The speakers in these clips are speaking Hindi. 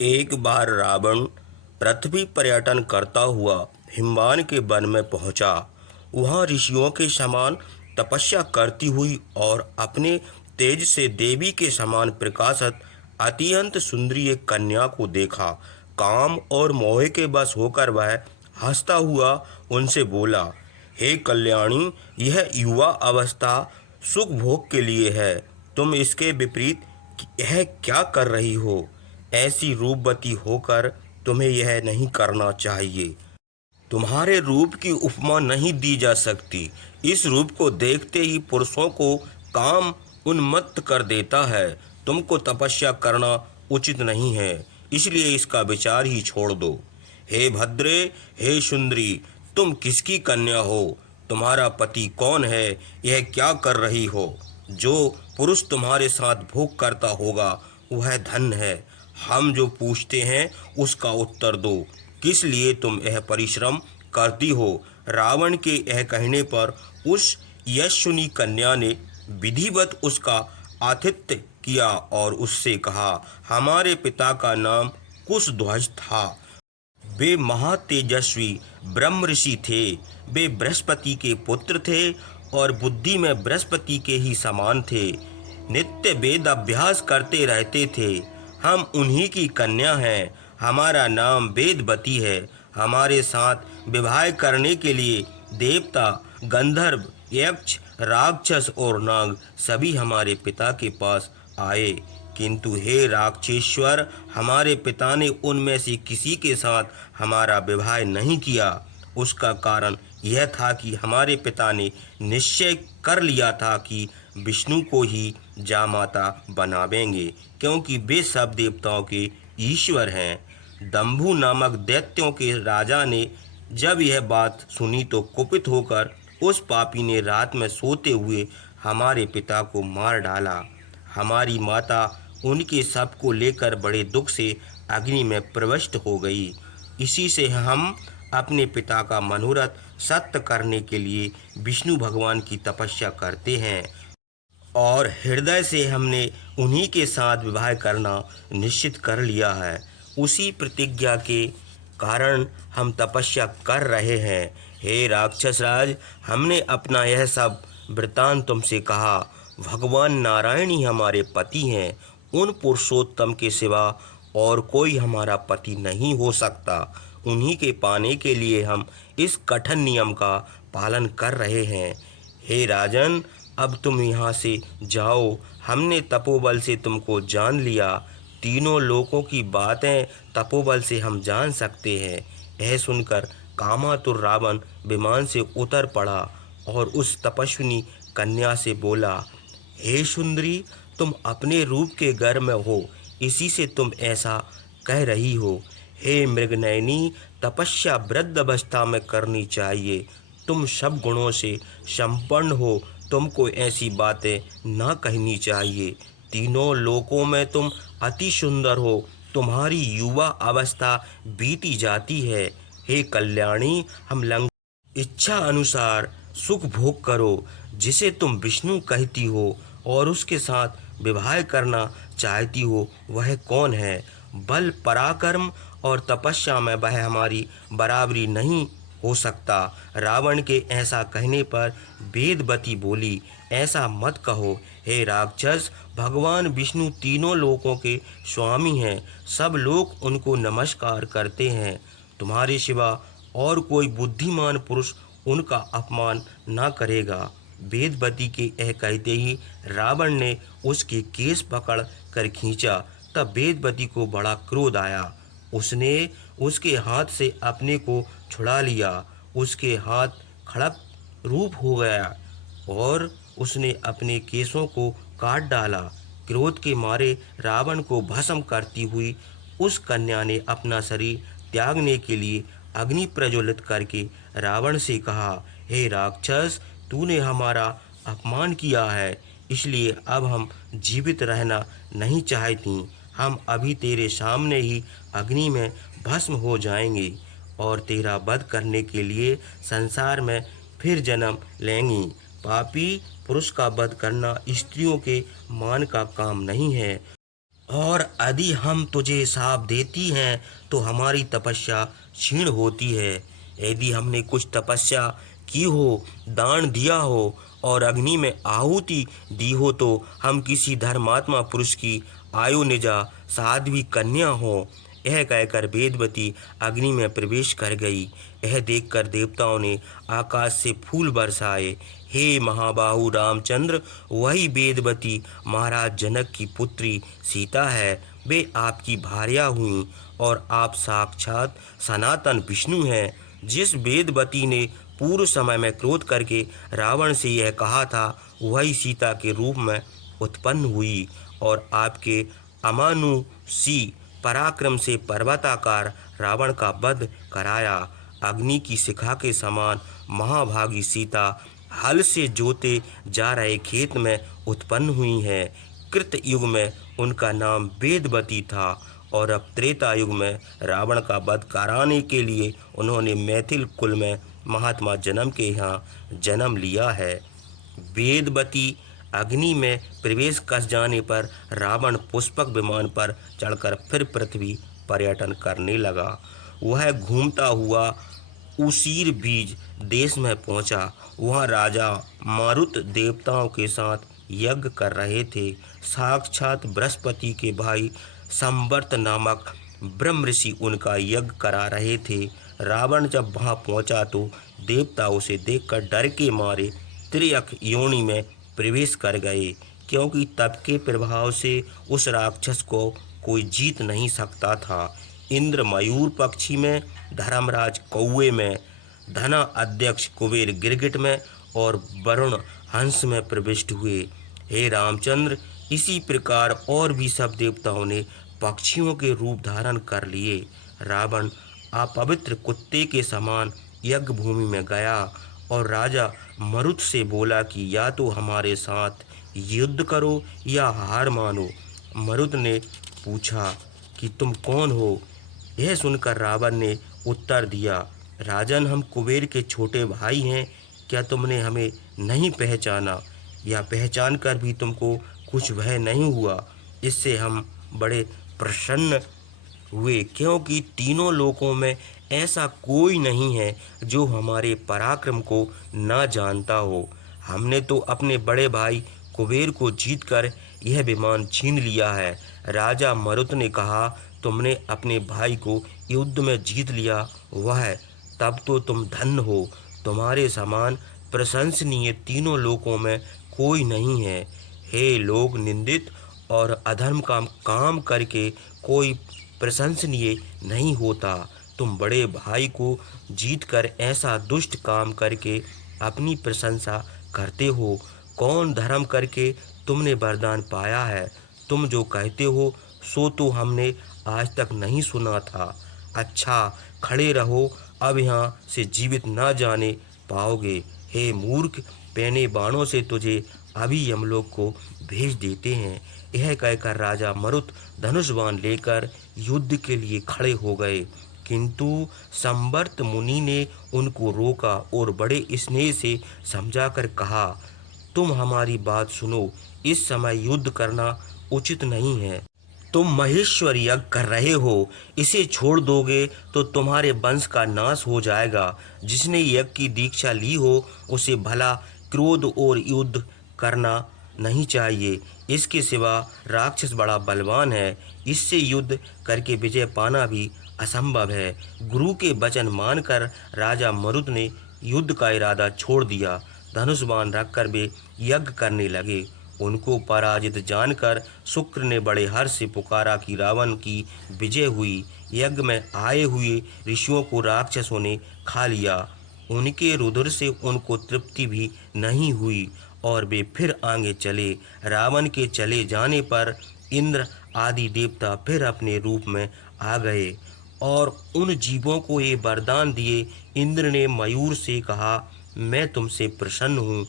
एक बार रावण पृथ्वी पर्यटन करता हुआ हिमवान के वन में पहुंचा। वहां ऋषियों के समान तपस्या करती हुई और अपने तेज से देवी के समान प्रकाशत अत्यंत सुंदरी एक कन्या को देखा। काम और मोह के बस होकर वह हंसता हुआ उनसे बोला, हे कल्याणी, यह युवा अवस्था सुख भोग के लिए है। तुम इसके विपरीत यह क्या कर रही हो? ऐसी रूपवती होकर तुम्हें यह नहीं करना चाहिए। तुम्हारे रूप की उपमा नहीं दी जा सकती। इस रूप को देखते ही पुरुषों को काम उन्मत्त कर देता है। तुमको तपस्या करना उचित नहीं है, इसलिए इसका विचार ही छोड़ दो। हे भद्रे, हे सुंदरी, तुम किसकी कन्या हो? तुम्हारा पति कौन है? यह क्या कर रही हो? जो पुरुष तुम्हारे साथ भोग करता होगा वह धन है। हम जो पूछते हैं उसका उत्तर दो। किस लिए तुम यह परिश्रम करती हो? रावण के यह कहने पर उस यशस्विनी कन्या ने विधिवत उसका आतिथ्य किया और उससे कहा, हमारे पिता का नाम कुशध्वज था। वे महातेजस्वी ब्रह्म ऋषि थे। वे बृहस्पति के पुत्र थे और बुद्धि में बृहस्पति के ही समान थे। नित्य वेद अभ्यास करते रहते थे। हम उन्हीं की कन्या हैं। हमारा नाम वेदवती है। हमारे साथ विवाह करने के लिए देवता, गंधर्व, यक्ष, राक्षस और नाग सभी हमारे पिता के पास आए, किंतु हे राक्षेश्वर, हमारे पिता ने उनमें से किसी के साथ हमारा विवाह नहीं किया। उसका कारण यह था कि हमारे पिता ने निश्चय कर लिया था कि विष्णु को ही जामाता बनावेंगे, क्योंकि वे सब देवताओं के ईश्वर हैं। दंभु नामक दैत्यों के राजा ने जब यह बात सुनी तो कुपित होकर उस पापी ने रात में सोते हुए हमारे पिता को मार डाला। हमारी माता उनके शव को लेकर बड़े दुख से अग्नि में प्रविष्ट हो गई। इसी से हम अपने पिता का मनोरथ सत्य करने के लिए विष्णु भगवान की तपस्या करते हैं और हृदय से हमने उन्हीं के साथ विवाह करना निश्चित कर लिया है। उसी प्रतिज्ञा के कारण हम तपस्या कर रहे हैं। हे राक्षस राज, हमने अपना यह सब वृतांत तुमसे कहा। भगवान नारायण ही हमारे पति हैं। उन पुरुषोत्तम के सिवा और कोई हमारा पति नहीं हो सकता। उन्हीं के पाने के लिए हम इस कठिन नियम का पालन कर रहे हैं। हे राजन, अब तुम यहाँ से जाओ। हमने तपोबल से तुमको जान लिया। तीनों लोकों की बातें तपोबल से हम जान सकते हैं। यह सुनकर कामातुर रावण विमान से उतर पड़ा और उस तपस्विनी कन्या से बोला, हे सुंदरी, तुम अपने रूप के गर्व में हो, इसी से तुम ऐसा कह रही हो। हे मृगनयनी, तपस्या वृद्ध अवस्था में करनी चाहिए। तुम सब गुणों से संपन्न हो, तुमको ऐसी बातें ना कहनी चाहिए। तीनों लोकों में तुम अति सुंदर हो। तुम्हारी युवा अवस्था बीती जाती है। हे कल्याणी, हम इच्छा अनुसार सुख भोग करो। जिसे तुम विष्णु कहती हो और उसके साथ विवाह करना चाहती हो वह कौन है? बल, पराक्रम और तपस्या में वह हमारी बराबरी नहीं हो सकता। रावण के ऐसा कहने पर वेदवती बोली, ऐसा मत कहो। हे राक्षस, भगवान विष्णु तीनों लोकों के स्वामी हैं। सब लोग उनको नमस्कार करते हैं। तुम्हारे सिवा और कोई बुद्धिमान पुरुष उनका अपमान न करेगा। वेदवती के यह कहते ही रावण ने उसके केस पकड़ कर खींचा। तब वेदवती को बड़ा क्रोध आया। उसने उसके हाथ से अपने को छुड़ा लिया। उसके हाथ खड़क रूप हो गया और उसने अपने केसों को काट डाला। क्रोध के मारे रावण को भस्म करती हुई उस कन्या ने अपना शरीर त्यागने के लिए अग्नि प्रज्वलित करके रावण से कहा, हे राक्षस, तूने हमारा अपमान किया है, इसलिए अब हम जीवित रहना नहीं चाहती। हम अभी तेरे सामने ही अग्नि में भस्म हो जाएंगे और तेरा वध करने के लिए संसार में फिर जन्म लेंगी। पापी, पुरुष का वध करना स्त्रियों के मान का काम नहीं है। और यदि हम तुझे शाप देती हैं तो हमारी तपस्या क्षीण होती है। यदि हमने कुछ तपस्या की हो, दान दिया हो और अग्नि में आहुति दी हो तो हम किसी धर्मात्मा पुरुष की आयु निजा साध्वी कन्या हो। यह कहकर वेदवती अग्नि में प्रवेश कर गई। यह देखकर देवताओं ने आकाश से फूल बरसाए। हे महाबाहु रामचंद्र, वही वेदवती महाराज जनक की पुत्री सीता है। वे आपकी भार्या हुई और आप साक्षात सनातन विष्णु हैं। जिस वेदवती ने पूर्व समय में क्रोध करके रावण से यह कहा था, वही सीता के रूप में उत्पन्न हुई और आपके अमानुषी पराक्रम से पर्वताकार रावण का वध कराया। अग्नि की शिखा के समान महाभागी सीता हल से जोते जा रहे खेत में उत्पन्न हुई हैं। कृत युग में उनका नाम वेदवती था और अब त्रेता युग में रावण का वध कराने के लिए उन्होंने मैथिल कुल में महात्मा जनम के यहाँ जन्म लिया है। वेदवती अग्नि में प्रवेश कर जाने पर रावण पुष्पक विमान पर चढ़कर फिर पृथ्वी पर्यटन करने लगा। वह घूमता हुआ उसीर बीज देश में पहुंचा। वहां राजा मारुत देवताओं के साथ यज्ञ कर रहे थे। साक्षात बृहस्पति के भाई संवर्त नामक ब्रह्म ऋषि उनका यज्ञ करा रहे थे। रावण जब वहां पहुंचा तो देवता उसे देखकर डर के मारे त्रियक योनि में प्रवेश कर गए, क्योंकि तप के प्रभाव से उस राक्षस को कोई जीत नहीं सकता था। इंद्र मयूर पक्षी में, धर्मराज कौवे में, धना अध्यक्ष कुबेर गिरगिट में और वरुण हंस में प्रविष्ट हुए। हे रामचंद्र, इसी प्रकार और भी सब देवताओं ने पक्षियों के रूप धारण कर लिए। रावण अपवित्र कुत्ते के समान यज्ञ भूमि में गया और राजा मरुत से बोला कि या तो हमारे साथ युद्ध करो या हार मानो। मरुत ने पूछा कि तुम कौन हो। यह सुनकर रावण ने उत्तर दिया, राजन, हम कुबेर के छोटे भाई हैं। क्या तुमने हमें नहीं पहचाना, या पहचान कर भी तुमको कुछ भय नहीं हुआ? इससे हम बड़े प्रसन्न हुए, क्योंकि तीनों लोकों में ऐसा कोई नहीं है जो हमारे पराक्रम को न जानता हो। हमने तो अपने बड़े भाई कुबेर को जीतकर यह विमान छीन लिया है। राजा मरुत ने कहा, तुमने अपने भाई को युद्ध में जीत लिया, वह तब तो तुम धन्य हो। तुम्हारे समान प्रशंसनीय तीनों लोकों में कोई नहीं है। हे लोग निंदित, और अधर्म का काम करके कोई प्रशंसनीय नहीं होता। तुम बड़े भाई को जीतकर ऐसा दुष्ट काम करके अपनी प्रशंसा करते हो। कौन धर्म करके तुमने वरदान पाया है? तुम जो कहते हो सो तो हमने आज तक नहीं सुना था। अच्छा, खड़े रहो, अब यहाँ से जीवित न जाने पाओगे। हे मूर्ख, पैने बाणों से तुझे अभी हम लोग को भेज देते हैं। यह कहकर राजा मरुत धनुष बाण लेकर युद्ध के लिए खड़े हो गए, किंतु संवर्त मुनि ने उनको रोका और बड़े स्नेह से समझाकर कहा, तुम हमारी बात सुनो, इस समय युद्ध करना उचित नहीं है। तुम महेश्वर यज्ञ कर रहे हो, इसे छोड़ दोगे तो तुम्हारे वंश का नाश हो जाएगा। जिसने यज्ञ की दीक्षा ली हो उसे भला क्रोध और युद्ध करना नहीं चाहिए। इसके सिवा राक्षस बड़ा बलवान है, इससे युद्ध करके विजय पाना भी असंभव है। गुरु के वचन मानकर राजा मरुत ने युद्ध का इरादा छोड़ दिया। धनुष बाण रखकर वे यज्ञ करने लगे। उनको पराजित जानकर शुक्र ने बड़े हर्ष से पुकारा कि रावण की विजय हुई। यज्ञ में आए हुए ऋषियों को राक्षसों ने खा लिया। उनके रुधिर से उनको तृप्ति भी नहीं हुई और वे फिर आगे चले। रावण के चले जाने पर इंद्र आदि देवता फिर अपने रूप में आ गए और उन जीवों को ये वरदान दिए। इंद्र ने मयूर से कहा, मैं तुमसे प्रसन्न हूँ,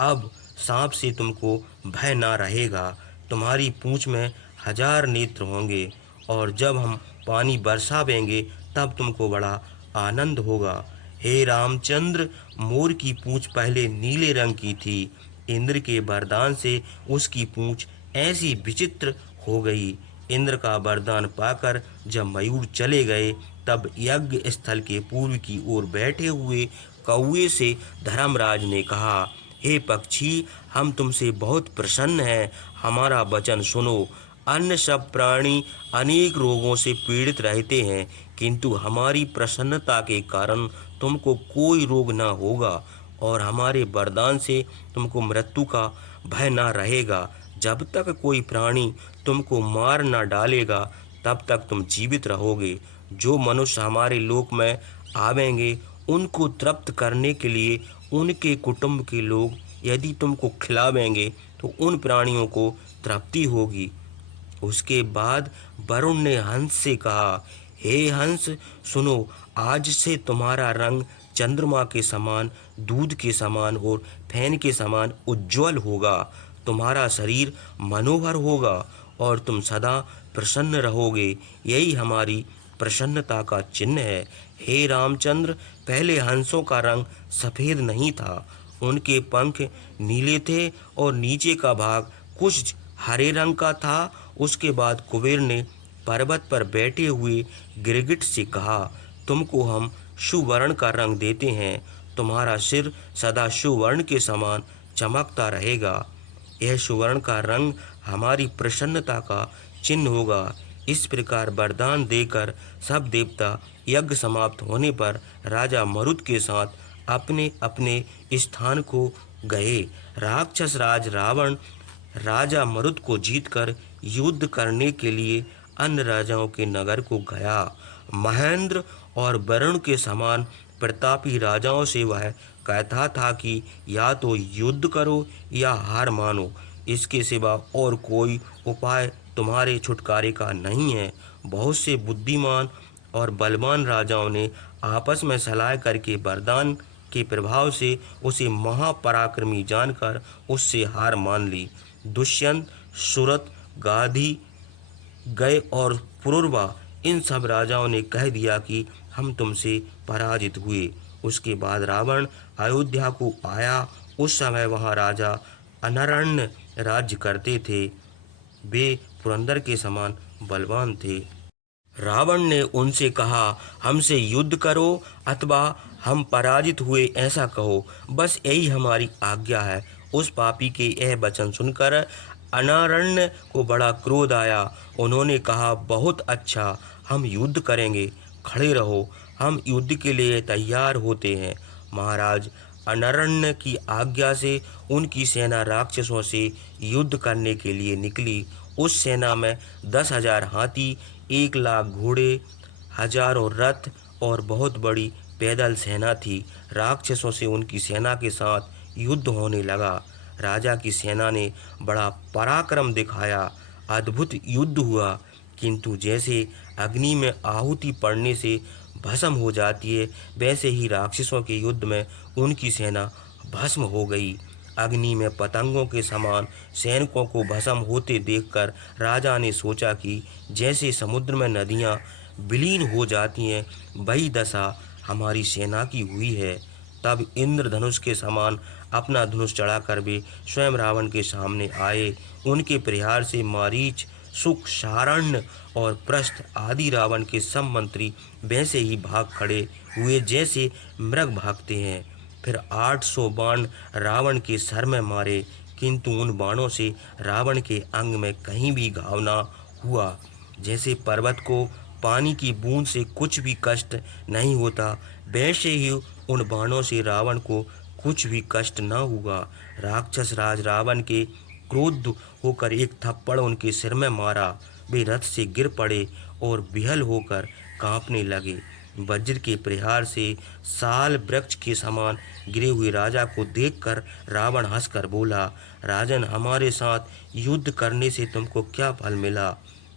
अब सांप से तुमको भय ना रहेगा। तुम्हारी पूंछ में 1000 नेत्र होंगे और जब हम पानी बरसावेंगे तब तुमको बड़ा आनंद होगा। हे रामचंद्र, मोर की पूंछ पहले नीले रंग की थी। इंद्र के वरदान से उसकी पूंछ ऐसी विचित्र हो गई इंद्र का वरदान पाकर जब मयूर चले गए, तब यज्ञ स्थल के पूर्व की ओर बैठे हुए कौवे से धर्मराज ने कहा, हे पक्षी, हम तुमसे बहुत प्रसन्न हैं, हमारा वचन सुनो। अन्य सब प्राणी अनेक रोगों से पीड़ित रहते हैं, किंतु हमारी प्रसन्नता के कारण तुमको कोई रोग न होगा और हमारे वरदान से तुमको मृत्यु का भय न रहेगा। जब तक कोई प्राणी तुमको मार न डालेगा, तब तक तुम जीवित रहोगे। जो मनुष्य हमारे लोक में आवेंगे, उनको तृप्त करने के लिए उनके कुटुंब के लोग यदि तुमको खिलावेंगे, तो उन प्राणियों को तृप्ति होगी। उसके बाद वरुण ने हंस से कहा, हे हंस, सुनो, आज से तुम्हारा रंग चंद्रमा के समान, दूध के समान और फैन के समान उज्जवल होगा। तुम्हारा शरीर मनोहर होगा और तुम सदा प्रसन्न रहोगे। यही हमारी प्रसन्नता का चिन्ह है। हे रामचंद्र, पहले हंसों का रंग सफ़ेद नहीं था, उनके पंख नीले थे और नीचे का भाग कुछ हरे रंग का था। उसके बाद कुबेर ने पर्वत पर बैठे हुए गिरगिट से कहा, तुमको हम सुवर्ण का रंग देते हैं, तुम्हारा सिर सदा सुवर्ण के समान चमकता रहेगा। यह सुवर्ण का रंग हमारी प्रसन्नता का चिन्ह होगा। इस प्रकार वरदान देकर सब देवता यज्ञ समाप्त होने पर राजा मरुत के साथ अपने अपने स्थान को गए। राक्षस राज रावण राजा मरुत को जीतकर युद्ध करने के लिए अन्य राजाओं के नगर को गया। महेंद्र और वरुण के समान प्रतापी राजाओं से वह कहता था कि या तो युद्ध करो या हार मानो, इसके सिवा और कोई उपाय तुम्हारे छुटकारे का नहीं है। बहुत से बुद्धिमान और बलवान राजाओं ने आपस में सलाह करके वरदान के प्रभाव से उसे महापराक्रमी जानकर उससे हार मान ली। दुष्यंत, सुरत, गाधी, गय और पुरुरवा, इन सब राजाओं ने कह दिया कि हम तुमसे पराजित हुए। उसके बाद रावण अयोध्या को आया। उस समय वहाँ राजा अनरण्य राज्य करते थे। वे पुरंदर के समान बलवान थे। रावण ने उनसे कहा, हमसे युद्ध करो अथवा हम पराजित हुए ऐसा कहो, बस यही हमारी आज्ञा है। उस पापी के यह वचन सुनकर अनारण्य को बड़ा क्रोध आया। उन्होंने कहा, बहुत अच्छा, हम युद्ध करेंगे, खड़े रहो, हम युद्ध के लिए तैयार होते हैं। महाराज अनारण्य की आज्ञा से उनकी सेना राक्षसों से युद्ध करने के लिए निकली। उस सेना में 10,000 हाथी, 1,00,000 घोड़े, हजारों रथ और बहुत बड़ी पैदल सेना थी। राक्षसों से उनकी सेना के साथ युद्ध होने लगा। राजा की सेना ने बड़ा पराक्रम दिखाया। अद्भुत युद्ध हुआ, किंतु जैसे अग्नि में आहुति पड़ने से भस्म हो जाती है, वैसे ही राक्षसों के युद्ध में उनकी सेना भस्म हो गई। अग्नि में पतंगों के समान सैनिकों को भस्म होते देखकर राजा ने सोचा कि जैसे समुद्र में नदियां विलीन हो जाती हैं, वही दशा हमारी सेना की हुई है। तब इंद्रधनुष के समान अपना धनुष चढ़ाकर वे स्वयं रावण के सामने आए। उनके प्रहार से मारीच, सुक, सारण्य और प्रस्थ आदि रावण के सब मंत्री वैसे ही भाग खड़े हुए जैसे मृग भागते हैं। फिर 800 बाण रावण के सर में मारे, किंतु उन बाणों से रावण के अंग में कहीं भी घाव न हुआ। जैसे पर्वत को पानी की बूंद से कुछ भी कष्ट नहीं होता, वैसे ही उन बाणों से रावण को कुछ भी कष्ट न हुआ। राक्षस राज रावण के क्रोध होकर एक थप्पड़ उनके सिर में मारा। वे रथ से गिर पड़े और विहल होकर कांपने लगे। वज्र के प्रहार से साल वृक्ष के समान गिरे हुए राजा को देखकर रावण हंसकर बोला, राजन, हमारे साथ युद्ध करने से तुमको क्या फल मिला?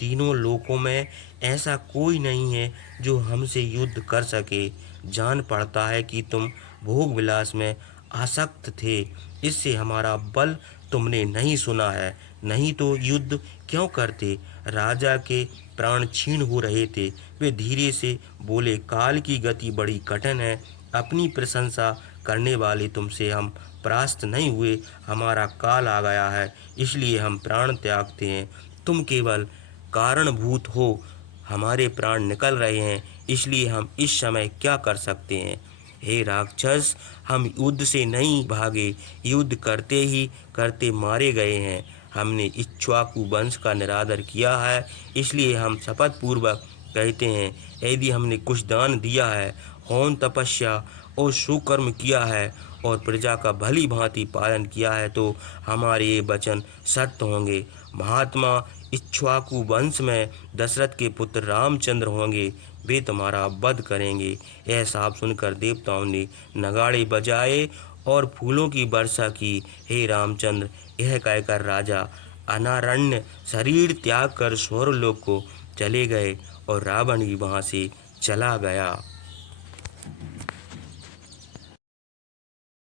तीनों लोकों में ऐसा कोई नहीं है जो हमसे युद्ध कर सके। जान पड़ता है कि तुम भोग विलास में आसक्त थे, इससे हमारा बल तुमने नहीं सुना है, नहीं तो युद्ध क्यों करते? राजा के प्राण क्षीण हो रहे थे। वे धीरे से बोले, काल की गति बड़ी कठिन है, अपनी प्रशंसा करने वाले तुमसे हम परास्त नहीं हुए। हमारा काल आ गया है, इसलिए हम प्राण त्यागते हैं। तुम केवल कारणभूत हो। हमारे प्राण निकल रहे हैं, इसलिए हम इस समय क्या कर सकते हैं? हे राक्षस, हम युद्ध से नहीं भागे, युद्ध करते ही करते मारे गए हैं। हमने इक्ष्वाकु वंश का निरादर किया है, इसलिए हम शपथ पूर्वक कहते हैं, यदि हमने कुछ दान दिया है, होम तपस्या और सुकर्म किया है और प्रजा का भली भांति पालन किया है, तो हमारे ये वचन सत्य होंगे। महात्मा, इक्ष्वाकु वंश में दशरथ के पुत्र रामचंद्र होंगे, वे तुम्हारा वध करेंगे। यह साफ सुनकर देवताओं ने नगाड़े बजाए और फूलों की वर्षा की। हे रामचंद्र, यह कहकर राजा अनारण्य शरीर त्याग कर स्वर्गलोक को चले गए और रावण भी वहाँ से चला गया।